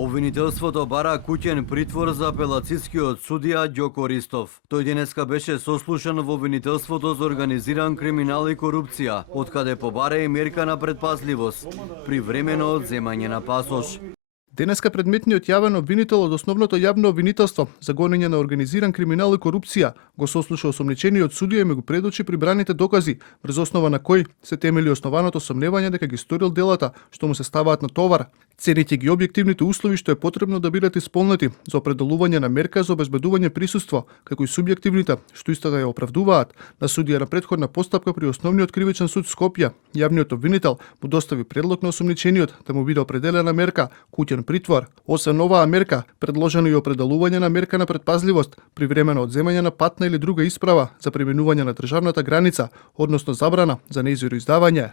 Обвинителството бара куќен притвор за апелацискиот судија Ѓоко Ристов. Тој денеска беше сослушан во обвинителството за организиран криминал и корупција, откаде побара и мерка на предпазливост при времено одземање на пасош. Денеска предметниот јавен обвинител од основното јавно обвинителство за гонење на организиран криминал и корупција го сослуша осомничениот судија и му го предочи прибраните докази, врз основа на кој се темели основаното сомневање дека ги сторил делата што му се ставаат на товар, ценијќи ги објективните услови што е потребно да бидат исполнети за определување на мерка за обезбедување присуство, како и субјективните што истата ја оправдуваат. На судија на претходна постапка при Основниот кривичен суд Скопје, јавниот обвинител му достави предлог на осомничениот да му биде определена мерка куќен притвор. Освен оваа мерка, предложено и определување на мерка на предпазливост при времено одземање на патна или друга исправа за преминување на државната граница, односно забрана за нејзино издавање.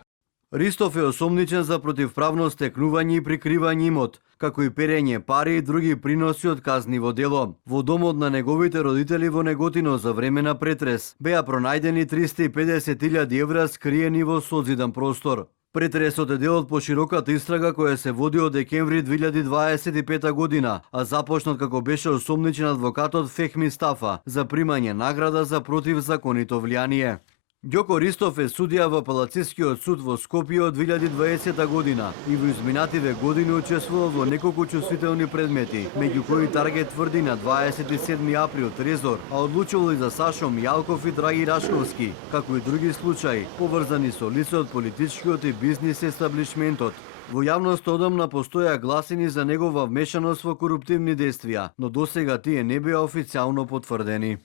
Ристов е осомничен за противправно стекнување и прикривање имот, како и перење пари и други приноси од казниво дело. Во домот на неговите родители во Неготино за време на претрес беа пронајдени 350.000 евра скриени во созидан простор. Претресот е дел од пошироката истрага која се води од декември 2025 година, а започнат како беше осомничен адвокатот Фехми Стафа за примање награда за противзаконито влијание. Ѓоко Ристов е судија во апелацискиот суд во Скопје од 2020 година и во изминативе години учествувал во неколку чувствителни предмети, меѓу кои Таргет тврди на 27 април Трезор, а одлучувал и за Сашо Мијалков и Драги Рашковски, како и други случаи поврзани со лица од политичкиот и бизнис естаблишментот. Во јавноста одамна постоја гласини за негова вмешаност во коруптивни действија, но досега тие не беа официјално потврдени.